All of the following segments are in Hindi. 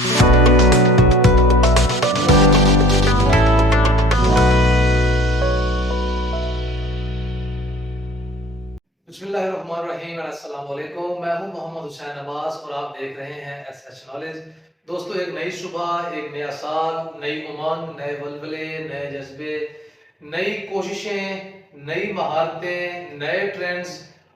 बिस्मिल्लाहिर्रहमानिर्रहीम, अस्सलाम वालेकुम। मैं हूं मोहम्मद हुसैन अब्बास और आप देख रहे हैं एसएच नॉलेज। दोस्तों, एक नई सुबह, एक नया साल, नई उमंग, नए वल्वले, नए जज्बे, नई कोशिशें, नई महारतें, नए ट्रेंड्स।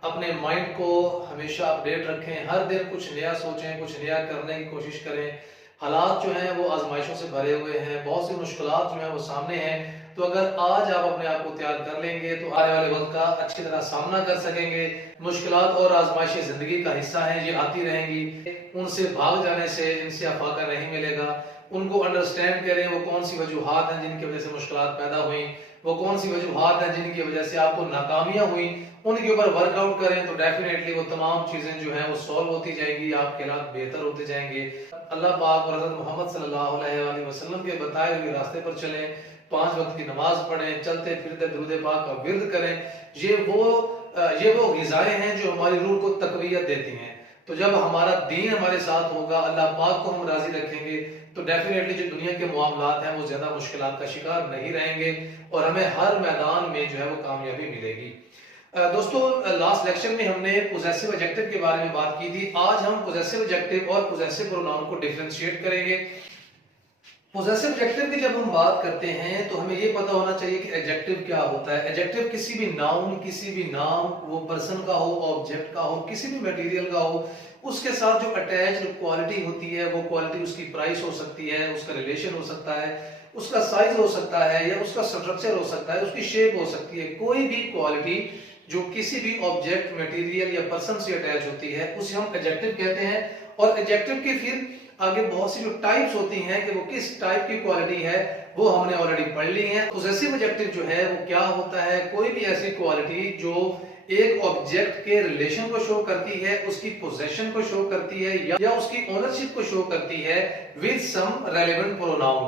अपने माइंड को हमेशा अपडेट रखें, हर दिन कुछ नया सोचें, कुछ नया करने की कोशिश करें। हालात जो हैं वो आजमाइशों से भरे हुए हैं, बहुत सी मुश्किलात जो हैं वो सामने हैं। तो अगर आज आप अपने आप को तैयार कर लेंगे तो आने वाले वक्त का अच्छी तरह सामना कर सकेंगे। मुश्किलात और आजमाइशें जिंदगी का हिस्सा हैं, ये आती रहेंगी। उनसे भाग जाने से इनसे अफाका नहीं मिलेगा। उनको अंडरस्टैंड करें, वो कौन सी वजूहात हैं जिनकी वजह से मुश्किलात पैदा हुई, वो कौन सी वजूहात हैं जिनकी वजह से आपको नाकामियां हुई, उनके ऊपर वर्कआउट करें तो डेफिनेटली वो तमाम चीजें जो हैं वो सॉल्व होती जाएंगी, आपके हालात बेहतर होते जाएंगे। अल्लाह पाक और हज़रत मोहम्मद सल्लल्लाहु अलैहि वसल्लम के बताए हुए रास्ते पर चलें, 5 वक्त की नमाज पढ़ें, चलते फिरते दुरूद पाक का विर्द करें। ये वो ग़िज़ाएं हैं जो हमारी रूह को तक़वियत देती हैं। तो जब हमारा दीन हमारे साथ होगा, अल्लाह पाक को हम राजी रखेंगे, तो डेफिनेटली जो दुनिया के मामलात हैं वो ज्यादा मुश्किलात का शिकार नहीं रहेंगे और हमें हर मैदान में जो है वो कामयाबी मिलेगी। दोस्तों, लास्ट लेक्चर में हमने पोजेसिव एडजेक्टिव के बारे में बात की थी। आज हम पोजेसिव एडजेक्टिव और पोजेसिव प्रोनाउन को डिफरेंशिएट करेंगे। पोजेसिव एडजेक्टिव की जब हम बात करते हैं तो हमें ये पता होना चाहिए कि एडजेक्टिव क्या होता है। एडजेक्टिव किसी भी नाउन, किसी भी नाम, वो पर्सन का हो, ऑब्जेक्ट का हो, किसी भी मटेरियल का हो, उसके साथ जो अटैच्ड क्वालिटी होती है, वो क्वालिटी उसकी प्राइस हो सकती है, उसका रिलेशन हो सकता है, उसका साइज हो सकता है, या उसका स्ट्रक्चर हो सकता है, उसकी शेप हो सकती है। कोई भी क्वालिटी जो किसी भी ऑब्जेक्ट, मटेरियल या पर्सन से अटैच होती है उसे हम एडजेक्टिव कहते हैं। और एडजेक्टिव की फिर आगे बहुत सी जो टाइप्स होती हैं कि वो किस टाइप की क्वालिटी है वो हमने ऑलरेडी पढ़ ली है। पोजेसिव एडजेक्टिव जो है वो क्या होता है? कोई भी ऐसी क्वालिटी जो एक ऑब्जेक्ट के रिलेशन को शो करती है, उसकी पोजेशन को शो करती है, या उसकी ओनरशिप को शो करती है विद सम रेलेवेंट प्रोनाउन।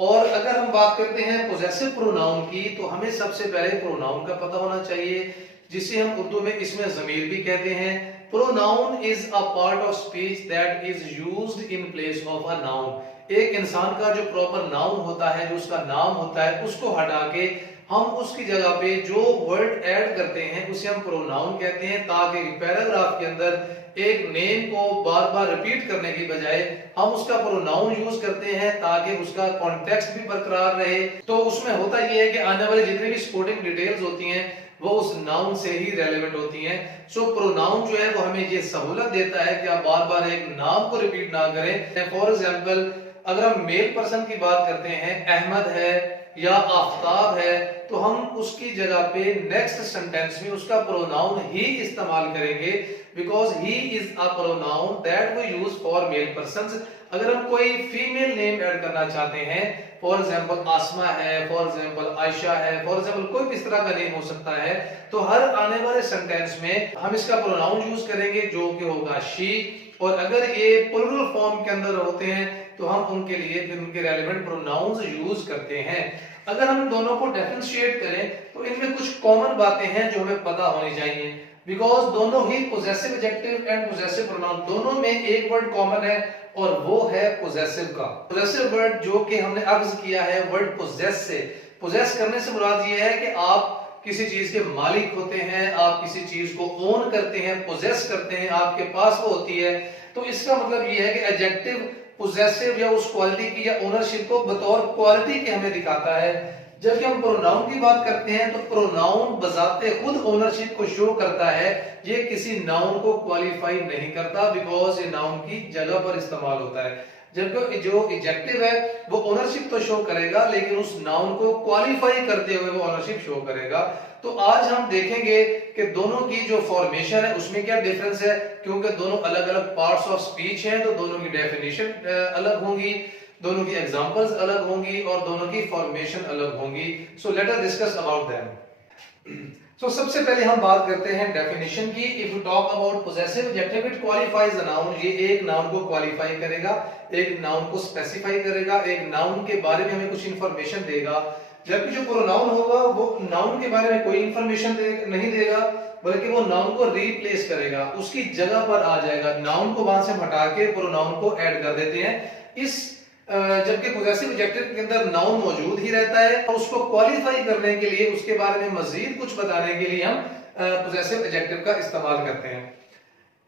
और अगर हम बात करते हैं पोजेसिव प्रोनाउन की तो हमें सबसे पहले प्रोनाउन का पता होना चाहिए, जिसे हम उर्दू में इसमें ज़मीर भी कहते हैं। Pronoun is a part of speech that is used in place of a noun. एक इंसान का जो प्रॉपर नाउन होता है, जो उसका नाम होता है, उसको हटा के हम उसकी जगह पे जो वर्ड ऐड करते हैं उसे हम प्रोनाउन कहते हैं, ताकि पैराग्राफ के अंदर एक नेम को बार बार रिपीट करने की बजाय हम उसका प्रोनाउन यूज करते हैं ताकि उसका कॉन्टेक्स्ट भी बरकरार रहे। तो उसमें होता यह है कि आने वाली जितनी भी सपोर्टिंग डिटेल्स होती हैं वो उस नाउन से ही रेलेवेंट होती हैं। सो प्रोनाउन जो है वो हमें ये सहूलत देता है कि आप बार बार एक नाम को रिपीट ना करें। फॉर एग्जांपल, अगर हम मेल पर्सन की बात करते हैं, अहमद है या आफ्ताब है, तो हम उसकी जगह पे नेक्स्ट सेंटेंस में उसका प्रोनाउन ही इस्तेमाल करेंगे, because he is a pronoun that we use for male persons. अगर हम कोई फीमेल नेम ऐड करना चाहते हैं, फॉर एग्जाम्पल आसमा है, फॉर एग्जाम्पल आयशा है, फॉर एग्जाम्पल कोई भी इस तरह का नेम हो सकता है, तो हर आने वाले सेंटेंस में हम इसका प्रोनाउन यूज करेंगे जो कि होगा शी। और अगर ये प्लूरल फॉर्म के अंदर होते हैं तो हम उनके लिए फिर उनके रेलेवेंट प्रोनाउंस यूज करते हैं। अगर हम दोनों को डिफरेंशिएट करें तो इनमें कुछ कॉमन बातें हैं जो हमें पता होनी चाहिए, बिकॉज दोनों ही possessive adjective and possessive pronoun, दोनों में एक वर्ड कॉमन है और वो है पोजेसिव का। पोजेसिव वर्ड जो कि हमने अक्स किया है वर्ड पोजेस से। पोजेस करने से मुराद ये है कि आप किसी चीज के मालिक होते हैं, आप किसी चीज को ओन करते हैं, पोजेस करते हैं, आपके पास वो होती है। तो इसका मतलब ये है कि एडजेक्टिव पोजेसिव या उस क्वालिटी की या ओनरशिप को बतौर क्वालिटी के हमें दिखाता है। जबकि हम प्रोनाउन की बात करते हैं तो प्रोनाउन बजाते खुद ओनरशिप को शो करता है, ये किसी नाउन को क्वालिफाई नहीं करता, बिकॉज ये नाउन की जगह पर इस्तेमाल होता है। जबकि जो एडजेक्टिव है वो ओनरशिप तो शो करेगा लेकिन उस नाउन को क्वालिफाई करते हुए वो ओनरशिप शो करेगा। तो आज हम देखेंगे कि दोनों की जो फॉर्मेशन है उसमें क्या डिफरेंस है, क्योंकि दोनों अलग अलग पार्ट्स ऑफ स्पीच हैं तो दोनों की डेफिनेशन अलग होंगी, दोनों की एग्जांपल्स अलग होंगी और दोनों की फॉर्मेशन अलग होंगी। So let us discuss about them. So सबसे पहले हम बात करते हैं डेफिनेशन की। If you talk about possessive adjective, it qualifies a noun. ये एक नाउन को क्वालिफाई करेगा, एक नाउन को स्पेसिफाई करेगा, एक नाउन के बारे में हमें कुछ इंफॉर्मेशन देगा। जबकि जो प्रोनाउन होगा वो नाउन के बारे में कोई इंफॉर्मेशन नहीं देगा, बल्कि वो नाउन को रिप्लेस करेगा, उसकी जगह पर आ जाएगा। नाउन को वहां से हटा के प्रोनाउन को ऐड कर देते हैं। इस जबकि पोजेसिव एडजेक्टिव के अंदर नाउन मौजूद ही रहता है, और उसको क्वालिफाई करने के लिए, उसके बारे में मजीद कुछ बताने के लिए हम पोजेसिव एडजेक्टिव का इस्तेमाल करते हैं।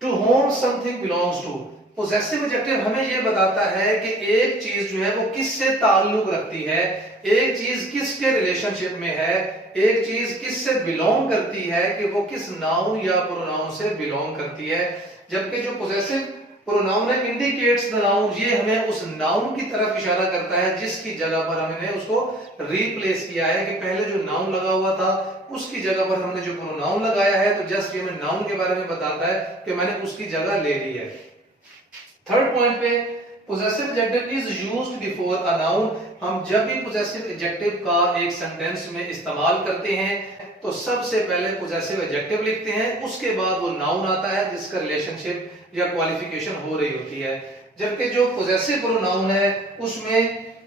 To whom something belongs to, possessive adjective हमें यह बताता है कि एक चीज जो है वो किससे ताल्लुक रखती है, एक चीज किसके रिलेशनशिप में है, एक चीज किससे बिलोंग करती है, कि वो किस नाउन या प्रोनाउन से बिलोंग करती है। जबकि जो पोजेसिव प्रोनाउन है इंडिकेट्स द नाउन, ये हमें उस नाउन की तरफ इशारा करता है जिसकी जगह पर हमने उसको रिप्लेस किया है, कि पहले जो नाउन लगा हुआ था उसकी जगह पर हमने जो प्रोनाउन लगाया है, तो जस्ट ये हमें नाउन के बारे में बताता है कि मैंने उसकी जगह ले ली है। थर्ड पॉइंट पे, possessive adjective is used before a noun, हम जब भी पोजेसिव एडजेक्टिव का एक सेंटेंस में इस्तेमाल करते हैं तो सबसे पहले पोजेसिव एडजेक्टिव लिखते हैं, उसके बाद वो नाउन आता है जिसका रिलेशनशिप या क्वालिफिकेशन हो रही होती है। जबकि जो पोजेसिव प्रोनाउन है उसमें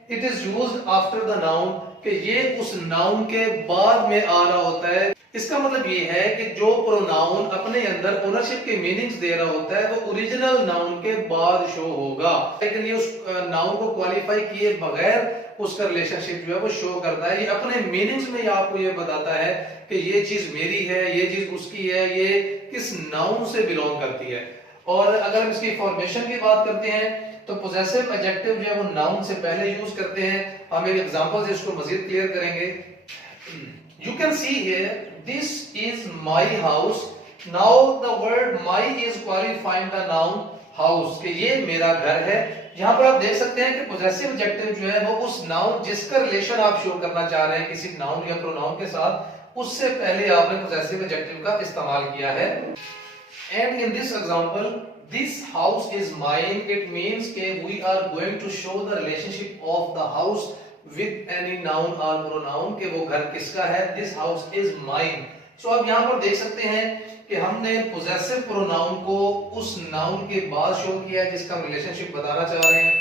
it is used after the noun, कि ये उस नाउन के बाद में आ रहा होता है। इसका मतलब ये है कि जो प्रोनाउन अपने अंदर ओनरशिप के मीनिंग्स दे रहा होता है वो ओरिजिनल नाउन के बाद शो होगा, लेकिन ये उस नाउन को क्वालिफाई किए बगैर उसका रिलेशनशिप जो है वो शो करता है। ये अपने मीनिंग्स में आपको ये बताता है कि ये चीज मेरी है, ये चीज उसकी है, ये किस नाउन से बिलोंग करती है। और अगर हम इसकी फॉर्मेशन की बात करते हैं तो पोजेसिव एडजेक्टिव जो है वो नाउन से पहले यूज करते हैं। हम एक एग्जांपल से इसको मजीद क्लियर करेंगे। You can see here this is my house, now the word my is qualifying the noun house, कि ये मेरा घर है। यहां पर आप देख सकते हैं कि पोजेसिव एडजेक्टिव जो है वो उस नाउन जिसका रिलेशन आप शो करना चाह रहे हैं किसी नाउन या प्रोनाउन के साथ, उससे पहले आपने पोजेसिव एडजेक्टिव का इस्तेमाल किया है। And in this example this house is mine, it means कि we are going to show the relationship of the house with any noun or pronoun, कि वो घर किसका है, this house is mine। so अब यहाँ पर देख सकते हैं कि हमने possessive pronoun को उस noun के बाद शो किया है जिसका हम रिलेशनशिप बताना चाह रहे हैं।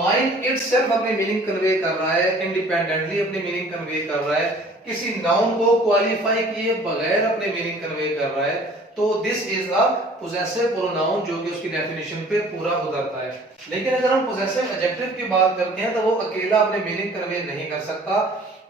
mine itself अपनी मीनिंग कन्वे कर रहा है, इंडिपेंडेंटली अपनी मीनिंग कन्वे कर रहा है, किसी नाउन को क्वालिफाई किए बगैर अपने मीनिंग कन्वे कर रहा है। तो this is a possessive pronoun जो कि उसकी डेफिनेशन पे पूरा उतरता है। लेकिन अगर हम पोजेसिव एडजेक्टिव की बात करते हैं तो वो अकेला अपने मीनिंग कन्वे नहीं कर सकता।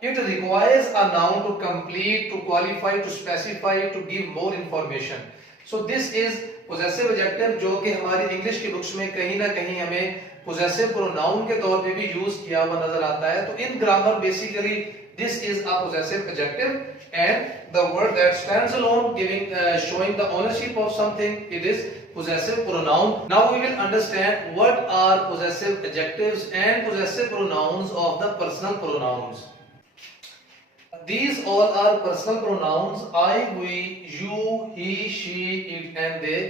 It requires a noun to complete, to qualify, to specify, to give more information. So this is possessive adjective, जो कि हमारी इंग्लिश की बुक्स में कहीं ना कहीं हमें पोजेसिव प्रोनाउन के तौर पे भी यूज किया हुआ नजर आता है। तो इन grammar basically this is a possessive adjective and the word that stands alone giving showing the ownership of something, it is possessive pronoun. Now we will understand what are possessive adjectives and possessive pronouns of the personal pronouns. These all are personal pronouns: I, we, you, he, she, it and they.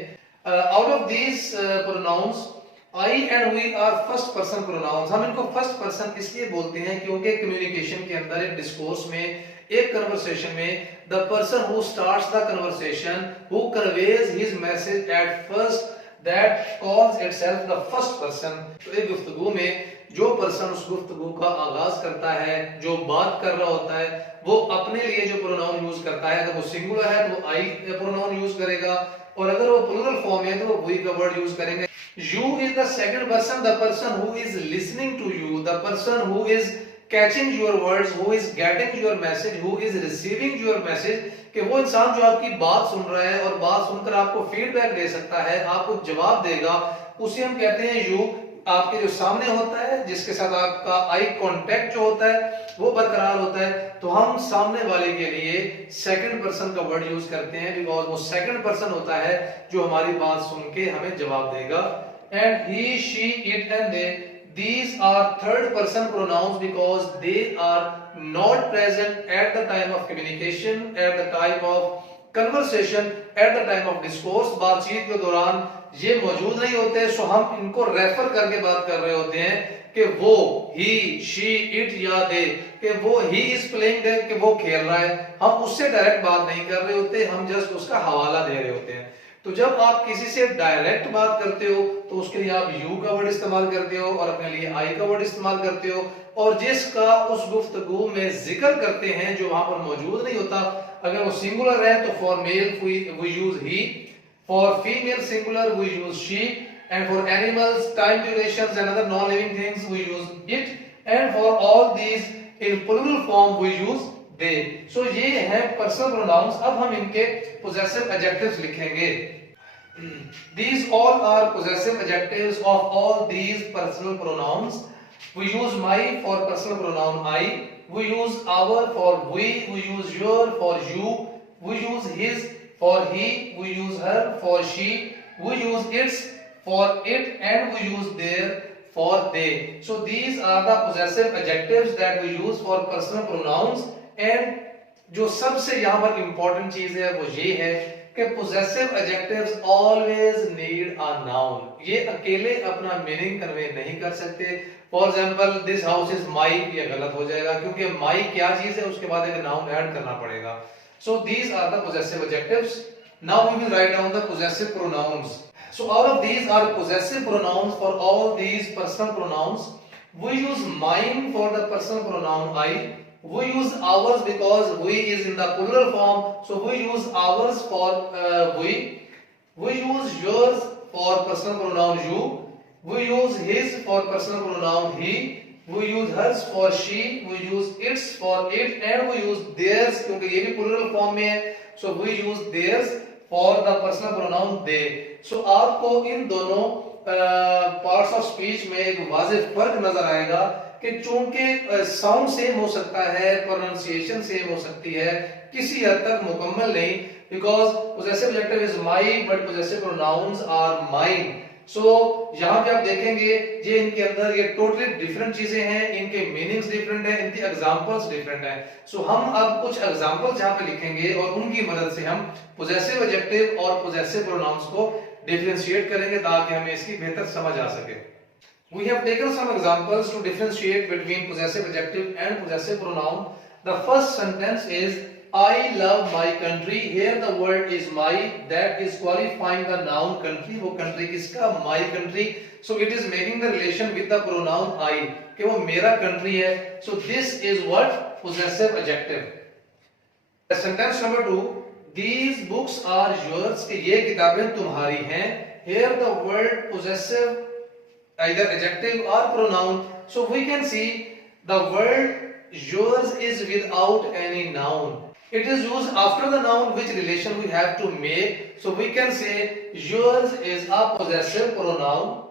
Out of these pronouns I and we are first person pronouns। हम इनको first person इसलिए बोलते हैं क्योंकि कम्युनिकेशन के अंदर, एक डिस्कोर्स में, एक कन्वर्सेशन में, the person who starts the conversation, who conveys his message at first, that calls itself the first person। तो एक गुफ्तगू में जो पर्सन उस गुफ्तगू का आगाज करता है, जो बात कर रहा होता है, वो अपने लिए जो प्रोनाउन यूज करता है, अगर वो सिंगुलर है तो वो I प्रोनाउन यूज करेगा, और अगर वो प्लूरल फॉर्म है तो वो we का वर्ड यूज करेंगे। You is the second person, the person who is listening to you, the person who is catching your words, who is getting your message, who is receiving your message, कि वो इंसान जो आपकी बात सुन रहा है और बात सुनकर आपको फीडबैक दे सकता है, आपको जवाब देगा, उसे हम कहते हैं you। आपके जो सामने होता है, जिसके साथ आपका आई कांटेक्ट जो होता है वो बरकरार होता है, तो हम सामने वाले के लिए सेकंड पर्सन का वर्ड यूज करते हैं, बिकॉज वो सेकंड पर्सन होता है जो हमारी बात सुन के हमें जवाब देगा। And he, she, it and they, these are third person pronouns because they are not present at the time of communication, at the time of conversation, at the time of discourse। बातचीत के दौरान ये मौजूद नहीं होते, सो हम इनको रेफर करके बात कर रहे होते हैं कि वो, ही, शी, इट या दे, कि वो ही इज प्लेइंग, कि वो खेल रहा है। हम उससे डायरेक्ट बात नहीं कर रहे होते, हम जस्ट उसका हवाला दे रहे होते हैं। तो जब आप किसी से डायरेक्ट बात करते हो तो उसके लिए आप यू का वर्ड इस्तेमाल करते हो और अपने लिए आई का वर्ड इस्तेमाल करते हो, और जिसका उस गुफ्तगू में जिक्र करते हैं जो वहां पर मौजूद नहीं होता। अगर वो सिंगुलर है तो for male we use he, for female singular we use she, and for animals, time durations and other non-living things we use it, and for all these in plural form we use they. So ये है personal pronouns. अब हम इनके possessive adjectives लिखेंगे. These all are possessive adjectives of all these personal pronouns. We use my for personal pronoun I, we use our for we use your for you, we use his for he, we use her for she, we use its for it, and we use their for they. So these are the possessive adjectives that we use for personal pronouns. And जो सबसे यहाँ पर important चीज है वो ये है कि possessive adjectives always need a noun. ये अकेले अपना meaning convey नहीं कर सकते. For example, this house is my, ये गलत हो जाएगा क्योंकि my क्या चीज है उसके बाद एक noun add करना पड़ेगा. So these are the possessive adjectives. Now we will write down the possessive pronouns. So all of these are possessive pronouns for all these personal pronouns. We use mine for the personal pronoun I. We use ours because we is in the plural form, so we use ours for we. We use yours for personal pronoun you. We use his for personal pronoun he. We use hers for she. We use its for it, and we use theirs क्योंकि ये भी plural form में है, so we use theirs for the personal pronoun they. So आपको इन दोनों parts of speech में एक वाज़ेह फर्क नजर आएगा कि चूंकि साउंड सेम हो सकता है, प्रोनाउंसिएशन सेम हो सकती है, किसी हद तक मुकम्मल नहीं, because possessive adjective is my but possessive pronouns are mine. So यहाँ पे आप देखेंगे ये इनके अंदर ये टोटली डिफरेंट चीजें हैं, इनके मीनिंग्स डिफरेंट है, इनके एग्जांपल्स डिफरेंट है. सो हम अब कुछ एग्जांपल्स यहाँ पे लिखेंगे और उनकी मदद से हम possessive adjective और possessive pronouns को डिफरेंशिएट करेंगे ताकि हमें इसकी बेहतर समझ आ सके. We have taken some examples to differentiate between possessive adjective and possessive pronoun. The first sentence is I love my country. Here the word is my, that is qualifying the noun country. वो country किसका? My country. So it is making the relation with the pronoun I, कि वो मेरा country है. So this is what? Possessive adjective. Sentence number 2. These books are yours. कि ये किताबें तुम्हारी हैं. Here the word possessive either adjective or pronoun, so we can see the word yours is without any noun. It is used after the noun, which relation we have to make, so we can say yours is a possessive pronoun.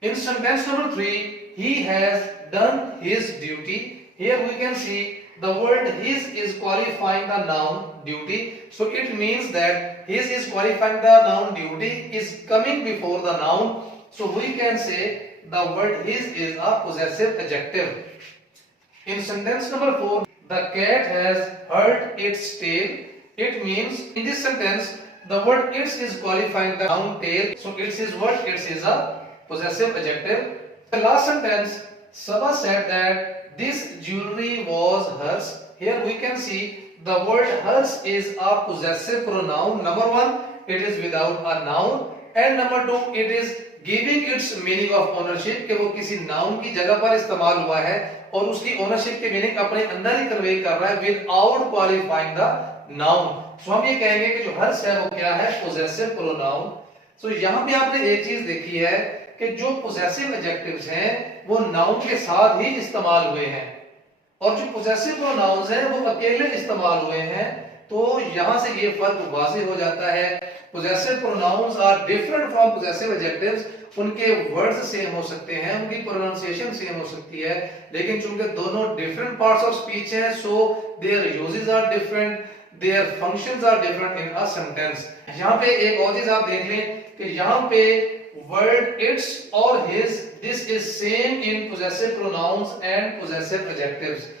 In sentence number 3, he has done his duty. Here we can see the word his is qualifying the noun duty, so it means that his is qualifying the noun duty is coming before the noun. So we can say the word his is a possessive adjective. In sentence number 4, the cat has hurt its tail. It means in this sentence the word its is qualifying the noun tail. So its is what? Its is a possessive adjective. The last sentence, Saba said that this jewelry was hers. Here we can see the word hers is a possessive pronoun. Number 1, it is without a noun, and number 2, it is giving it's meaning of ownership कि वो किसी नाउन की जगह पर इस्तेमाल हुआ है और उसकी ओनरशिप की मीनिंग अपने अंदर ही कन्वे कर रहा है विदाउट क्वालिफाइंग द नाउन. सो हम ये कहेंगे कि जो हर्ष है वो क्या है? Possessive pronoun. सो यहाँ पे आपने एक चीज देखी है कि जो पोजेसिव एडजेक्टिव्स हैं वो नाउन के साथ ही इस्तेमाल हुए हैं और जो पोजेसिव प्रोनाउंस हैं वो अकेले इस्तेमाल हुए हैं. तो यहाँ से ये फर्क वाज़ेह हो जाता है. possessive pronouns are different from possessive adjectives. उनके वर्ड्स सेम हो सकते हैं, उनकी प्रोनाउंसिएशन सेम हो सकती है, लेकिन चूंकि दोनों डिफरेंट पार्ट्स ऑफ स्पीच हैं, so their uses are different, their functions are different in a sentence. यहाँ पे एक और चीज आप देख लें कि यहाँ पे वर्ड इट्स और his this is same in possessive pronouns and possessive adjectives.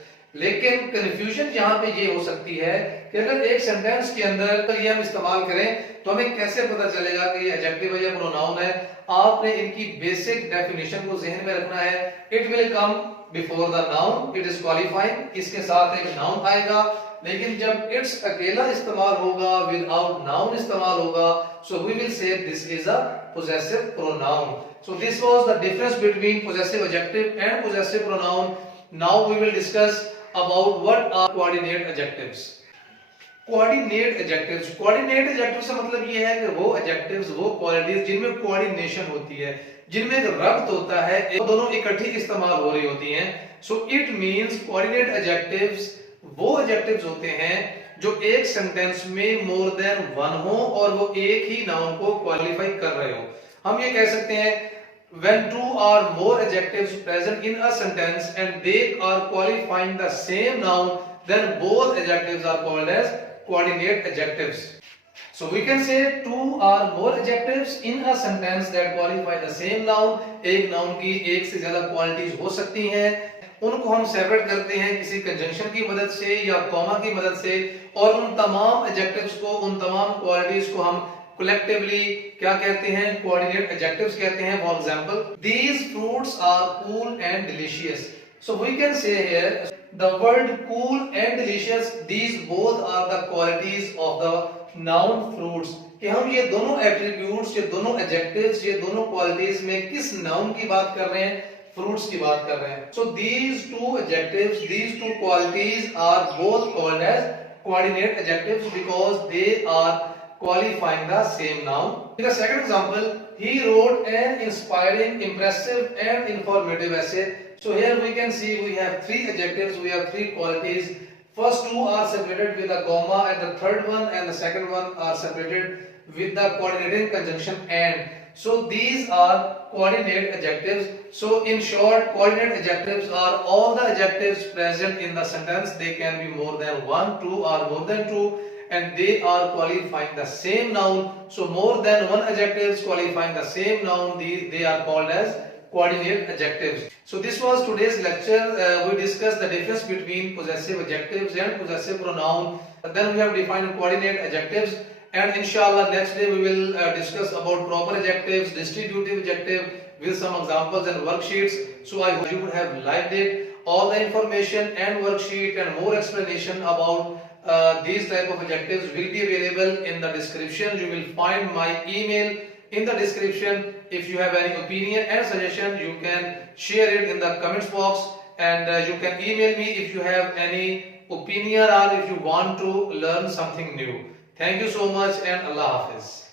लेकिन कंफ्यूजन यहाँ पे ये हो सकती है कि अगर एक सेंटेंस के अंदर ये हम इस्तेमाल करें तो हमें कैसे पता चलेगा कि ये एडजेक्टिव है या प्रोनाउन है. आपने इनकी बेसिक डेफिनेशन को ज़हन में रखना है. It will come before the noun, it is qualifying, इसके साथ एक नाउन आएगा. लेकिन जब इट्स अकेला इस्तेमाल होगा, विदाउट नाउन इस्तेमाल होगा, so we will say this is a possessive pronoun. So this was the difference between possessive adjective and possessive pronoun. Now we will discuss about what are coordinate adjectives. Coordinate adjectives, coordinate adjective से मतलब ये है कि वो एडजेक्टिव्स, वो क्वालिटीज जिनमें कोऑर्डिनेशन होती है, जिनमें एक रब्त होता है, दोनों इकट्ठी इस्तेमाल हो रही होती हैं। So it means coordinate adjectives वो एडजेक्टिव्स होते हैं जो एक सेंटेंस में मोर देन वन हो और वो एक ही नाउन को क्वालिफाई कर रहे हो। हम ये कह सकते हैं when two or more adjectives present in a sentence and they are qualifying the same noun, then both adjectives are called as coordinate adjectives. So we can say two or more adjectives in a sentence that qualify the same noun. एक noun की एक से ज्यादा qualities हो सकती हैं, उनको हम सेपरेट करते हैं किसी कंजंक्शन की मदद से या कॉमा की मदद से, और उन तमाम एडजेक्टिव्स को, उन तमाम क्वालिटीज को हम collectively क्या कहते हैं, coordinate adjectives कहते हैं। For example, these fruits are cool and delicious. So we can say here the word cool and delicious, these both are the qualities of the noun fruits. कि हम ये दोनों attributes, ये दोनों adjectives, ये दोनों qualities में किस noun की बात कर रहे हैं, fruits की बात कर रहे हैं। So these two adjectives, these two qualities are both called as coordinate adjectives because they are qualifying the same noun. In the second example, he wrote an inspiring, impressive and informative essay. So here we can see we have three adjectives, we have three qualities. First two are separated with a comma and the third one and the second one are separated with the coordinating conjunction and. So these are coordinate adjectives. So in short, coordinate adjectives are all the adjectives present in the sentence. They can be more than one, two or more than two, and they are qualifying the same noun. So more than one adjectives qualifying the same noun, they are called as coordinate adjectives. So this was today's lecture. We discussed the difference between possessive adjectives and possessive pronoun. Then we have defined coordinate adjectives, and inshallah next day we will discuss about proper adjectives, distributive adjective with some examples and worksheets. So I hope you would have liked it. All the information and worksheet and more explanation about these type of adjectives will be available in the description. You will find my email in the description. If you have any opinion and suggestion, you can share it in the comments box, and you can email me if you have any opinion or if you want to learn something new. Thank you so much and Allah Hafiz.